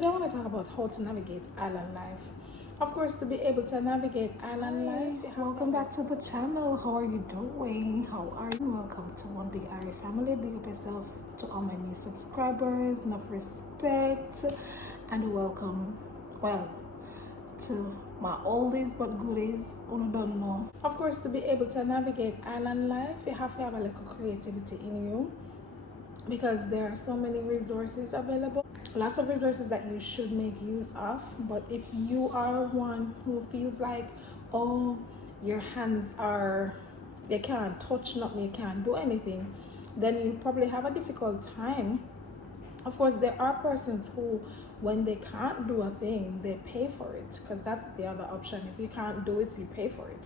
Today I want to talk about how to navigate island life. Of course, to be able to navigate island life, welcome back to the channel. How are you doing? How are you? Welcome to One Big Irie family. Big up yourself to all my new subscribers. Enough respect and welcome. Well, to my oldies but goodies who don't know. Of course, to be able to navigate island life, you have to have a little creativity in you, because there are so many resources available, lots of resources that you should make use of. But if you are one who feels like, oh, your hands are, you can't touch nothing, you can't do anything, then you probably have a difficult time. Of course, there are persons who, when they can't do a thing, they pay for it, because that's the other option. If you can't do it, you pay for it,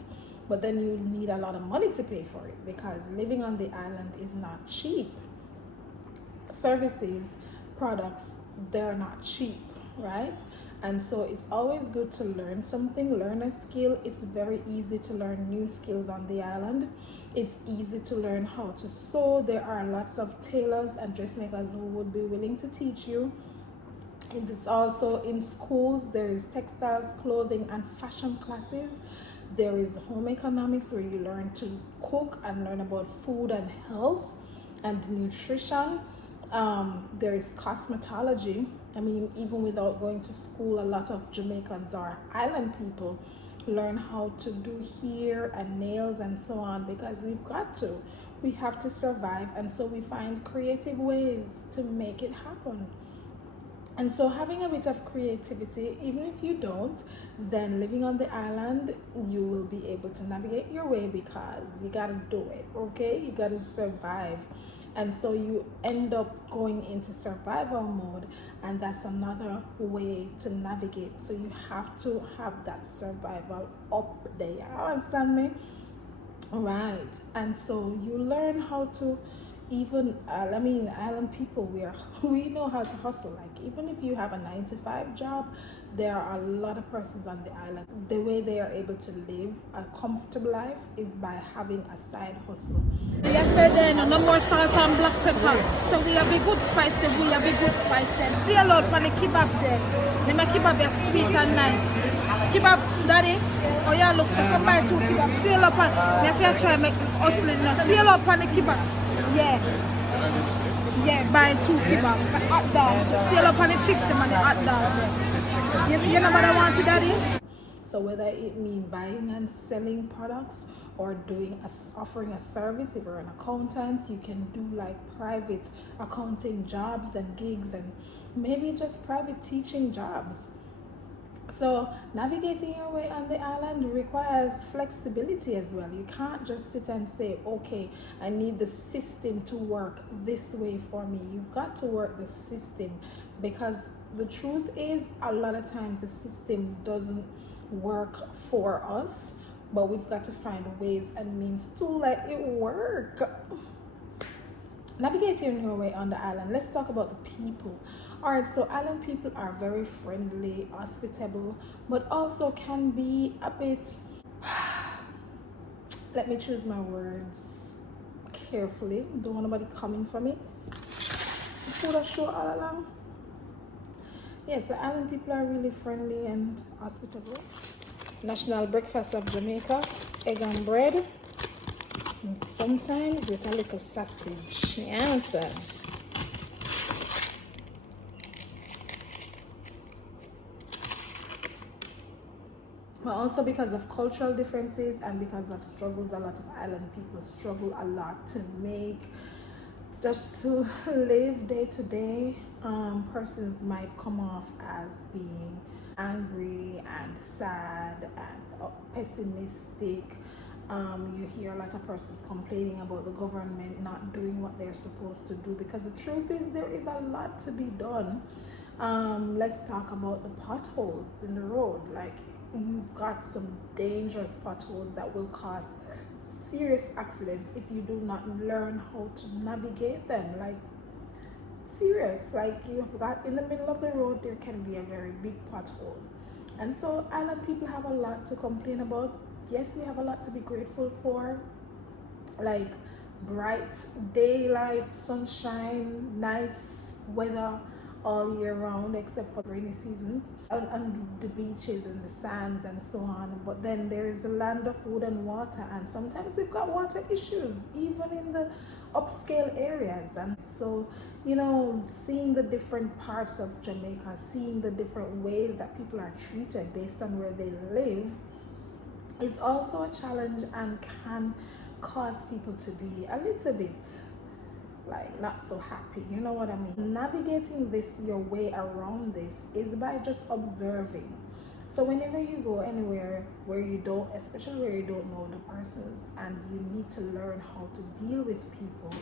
but then you need a lot of money to pay for it, because living on the island is not cheap. Services, products, they're not cheap, right? And so it's always good to learn something, learn a skill. It's very easy to learn new skills on the island. It's easy to learn how to sew. There are lots of tailors and dressmakers who would be willing to teach you. And it's also in schools, there is textiles, clothing, and fashion classes. There is home economics, where you learn to cook and learn about food and health and nutrition. There is cosmetology. I mean, even without going to school, a lot of Jamaicans or island people learn how to do hair and nails and so on, because we have to survive, and so we find creative ways to make it happen. And so having a bit of creativity, even if you don't, then living on the island, you will be able to navigate your way, because you gotta do it, okay? You gotta survive. And so you end up going into survival mode, and that's another way to navigate. So you have to have that survival up there, understand me? Right. And so you learn how to, even island people, we know how to hustle. Like, even if you have a 9 to 5 job, there are a lot of persons on the island, the way they are able to live a comfortable life is by having a side hustle. Yesterday, no more salt and black pepper. So we have a good spice them, we have a good spice them. See a lot for the kebab there. The kebab is sweet and nice. Kebab, daddy. Oh yeah, look, so come buy 2 kebab. See a lot on, we have to try make hustling now. See a lot on the kebab. Yeah, buy 2 kebab. Hot dog. See a lot on the chicks and the hot dog. You know what I want to, daddy? So whether it means buying and selling products, or offering a service, if you're an accountant, you can do like private accounting jobs and gigs, and maybe just private teaching jobs. So navigating your way on the island requires flexibility as well. You can't just sit and say, okay, I need the system to work this way for me. You've got to work the system, because the truth is, a lot of times the system doesn't work for us, but we've got to find ways and means to let it work. Navigating your way on the island, let's talk about the people. All right, so island people are very friendly, hospitable, but also can be a bit let me choose my words carefully, don't want nobody coming for me. Food a show all along. Yes, the island people are really friendly and hospitable. National breakfast of Jamaica, egg and bread, and sometimes with a little sausage. You understand? But also, because of cultural differences and because of struggles, a lot of island people struggle a lot to make, just to live day to day. Persons might come off as being angry and sad and pessimistic. You hear a lot of persons complaining about the government not doing what they're supposed to do, because the truth is, there is a lot to be done. Let's talk about the potholes in the road. Like, you've got some dangerous potholes that will cause serious accidents if you do not learn how to navigate them. Like, serious, like, you've got in the middle of the road, there can be a very big pothole. And so island people have a lot to complain about. Yes, we have a lot to be grateful for, like bright daylight, sunshine, nice weather, all year round except for rainy seasons, and the beaches and the sands and so on. But then there is a land of food and water, and sometimes we've got water issues even in the upscale areas. And so, you know, seeing the different parts of Jamaica, seeing the different ways that people are treated based on where they live, is also a challenge and can cause people to be a little bit like not so happy. You know what I mean? Navigating this, your way around this, is by just observing. So whenever you go anywhere where you don't, especially where you don't know the persons, and you need to learn how to deal with people,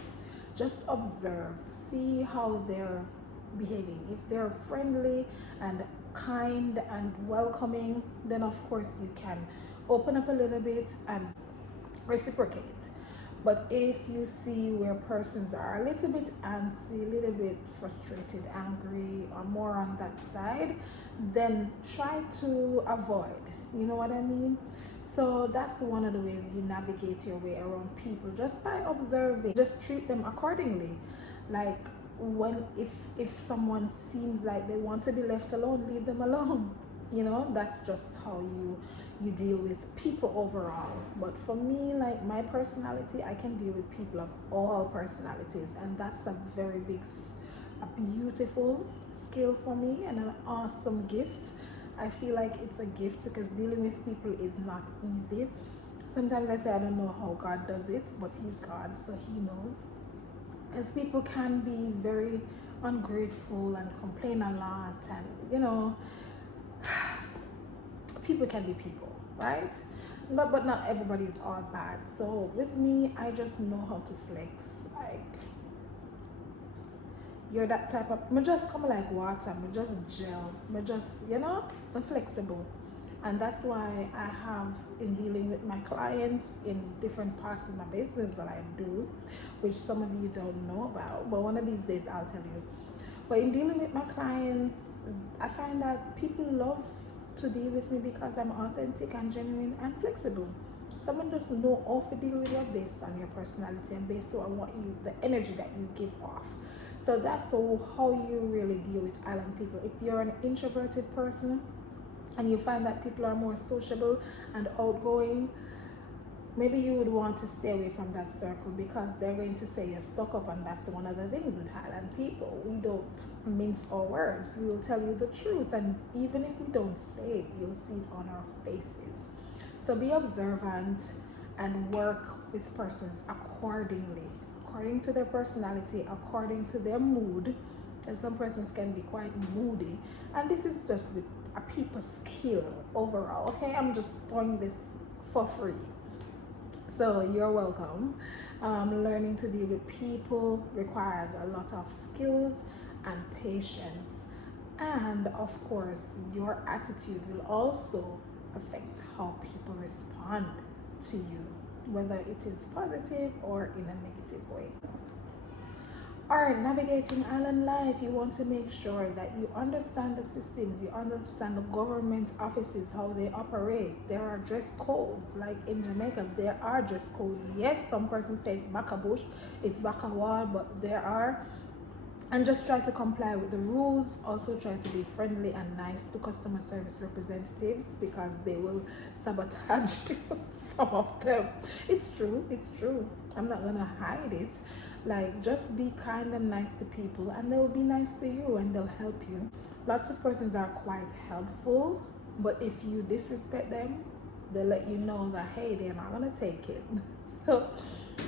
just observe, see how they're behaving. If they're friendly and kind and welcoming, then of course you can open up a little bit and reciprocate. But if you see where persons are a little bit antsy, a little bit frustrated, angry, or more on that side, then try to avoid. You know what I mean? So that's one of the ways you navigate your way around people, just by observing. Just treat them accordingly. Like when if someone seems like they want to be left alone, leave them alone. You know, that's just how you deal with people overall. But for me, like my personality, I can deal with people of all personalities, and that's a very big, a beautiful skill for me, and an awesome gift. I feel like it's a gift because dealing with people is not easy. Sometimes I say I don't know how God does it, but He's God, so He knows. As people can be very ungrateful and complain a lot, and you know, people can be people, right? But not everybody's all bad. So with me, I just know how to flex. Like you're that type of, me just come like water, me just gel, me just, you know, I'm flexible. And that's why I have, in dealing with my clients in different parts of my business that I do, which some of you don't know about, but one of these days I'll tell you. But in dealing with my clients, I find that people love to deal with me because I'm authentic and genuine and flexible. Someone doesn't know how to deal with you based on your personality and based on what you, the energy that you give off. So that's how you really deal with island people. If you're an introverted person and you find that people are more sociable and outgoing, maybe you would want to stay away from that circle because they're going to say you're stuck up, and that's one of the things with Highland people. We don't mince our words. We will tell you the truth, and even if we don't say it, you'll see it on our faces. So be observant and work with persons accordingly, according to their personality, according to their mood. And some persons can be quite moody, and this is just with a people skill overall. Okay, I'm just throwing this for free. So you're welcome. Learning to deal with people requires a lot of skills and patience. And of course, your attitude will also affect how people respond to you, whether it is positive or in a negative way. Alright, navigating island life, you want to make sure that you understand the systems, you understand the government offices, how they operate. There are dress codes, like in Jamaica, there are dress codes. Yes, some person says baka bush, it's baka wall, but there are. And just try to comply with the rules. Also try to be friendly and nice to customer service representatives because they will sabotage you, some of them. It's true, I'm not gonna hide it. Like, just be kind and nice to people, and they will be nice to you and they'll help you. Lots of persons are quite helpful, but if you disrespect them, they'll let you know that, hey, they're not gonna take it. So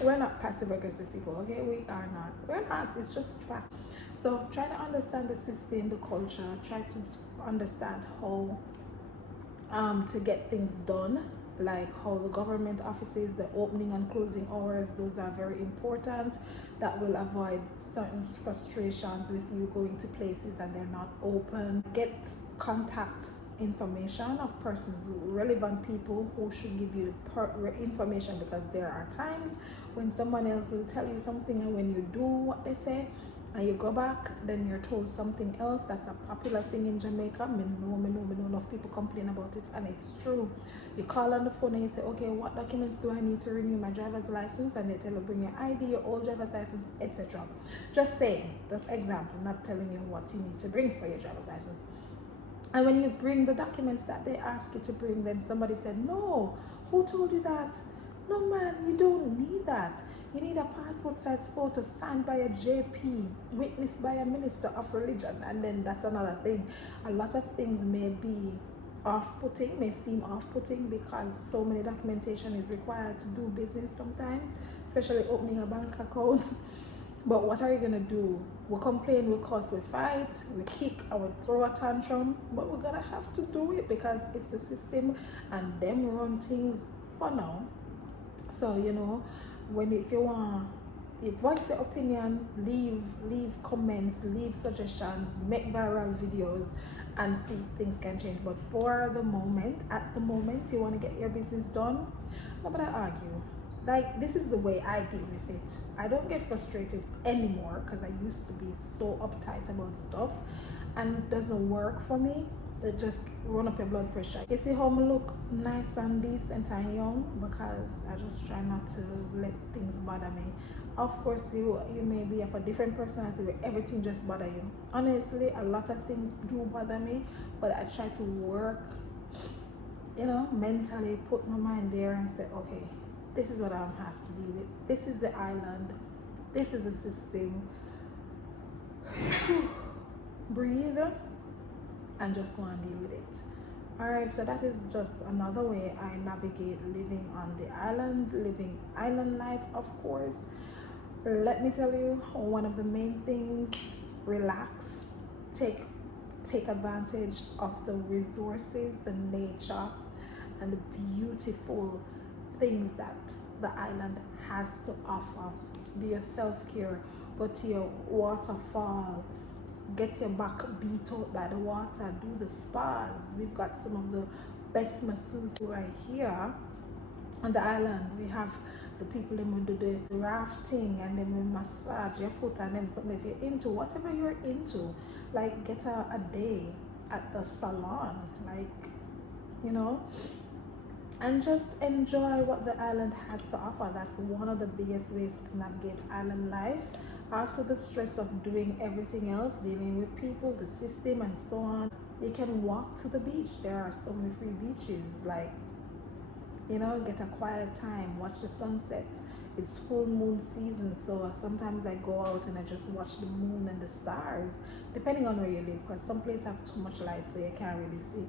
we're not passive aggressive people, okay? We are not. We're not. It's just fact. So try to understand the system, the culture. Try to understand how to get things done, like how the government offices, the opening and closing hours, those are very important. That will avoid certain frustrations with you going to places and they're not open. Get contact information of persons, relevant people who should give you information, because there are times when someone else will tell you something and when you do what they say, and you go back, then you're told something else. That's a popular thing in Jamaica. Me know enough people complain about it, and it's true. You call on the phone and you say, okay, what documents do I need to renew my driver's license? And they tell you bring your ID, your old driver's license, etc. Just saying, just example, not telling you what you need to bring for your driver's license. And when you bring the documents that they ask you to bring, then somebody said, no, who told you that? No, man, you don't need that. You need a passport size photo signed by a JP, witnessed by a minister of religion. And then that's another thing. A lot of things may be off-putting, may seem off-putting because so many documentation is required to do business sometimes, especially opening a bank account. But what are you gonna do? We complain, we cuss, we fight, we kick, I would throw a tantrum, but we're gonna have to do it because it's the system and them run things for now. So you know, if you want, you voice your opinion, leave comments, leave suggestions, make viral videos, and see if things can change. But for the moment, at the moment, you want to get your business done, nobody argue. Like, this is the way I deal with it. I don't get frustrated anymore because I used to be so uptight about stuff and it doesn't work for me. It just run up your blood pressure. You see how I look nice and decent and young because I just try not to let things bother me. Of course, you may be of a different personality where everything just bother you. Honestly, a lot of things do bother me, but I try to work, you know, mentally put my mind there and say, okay, this is what I have to deal with. This is the island. This is the system. Breathe and just go and deal with it. Alright, so that is just another way I navigate living on the island, living island life, of course. Let me tell you, one of the main things, relax, take advantage of the resources, the nature, and the beautiful things that the island has to offer. Do your self-care, go to your waterfall, get your back beat out by the water, do the spas. We've got some of the best masseuses right here on the island. We have the people that will do the rafting and then will massage your foot and them something. If you're into whatever you're into, like get a day at the salon, like, you know, and just enjoy what the island has to offer. That's one of the biggest ways to navigate island life. After the stress of doing everything else, dealing with people, the system, and so on, you can walk to the beach. There are so many free beaches, like, you know, get a quiet time, watch the sunset. It's full moon season, so sometimes I go out and I just watch the moon and the stars, depending on where you live, because some places have too much light, so you can't really see.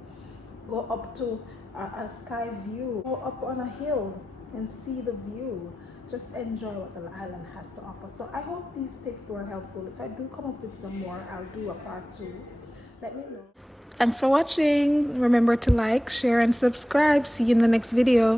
Go up to a sky view, go up on a hill and see the view. Just enjoy what the island has to offer. So I hope these tips were helpful. If I do come up with some more, I'll do a part 2. Let me know. Thanks for watching. Remember to like, share, and subscribe. See you in the next video.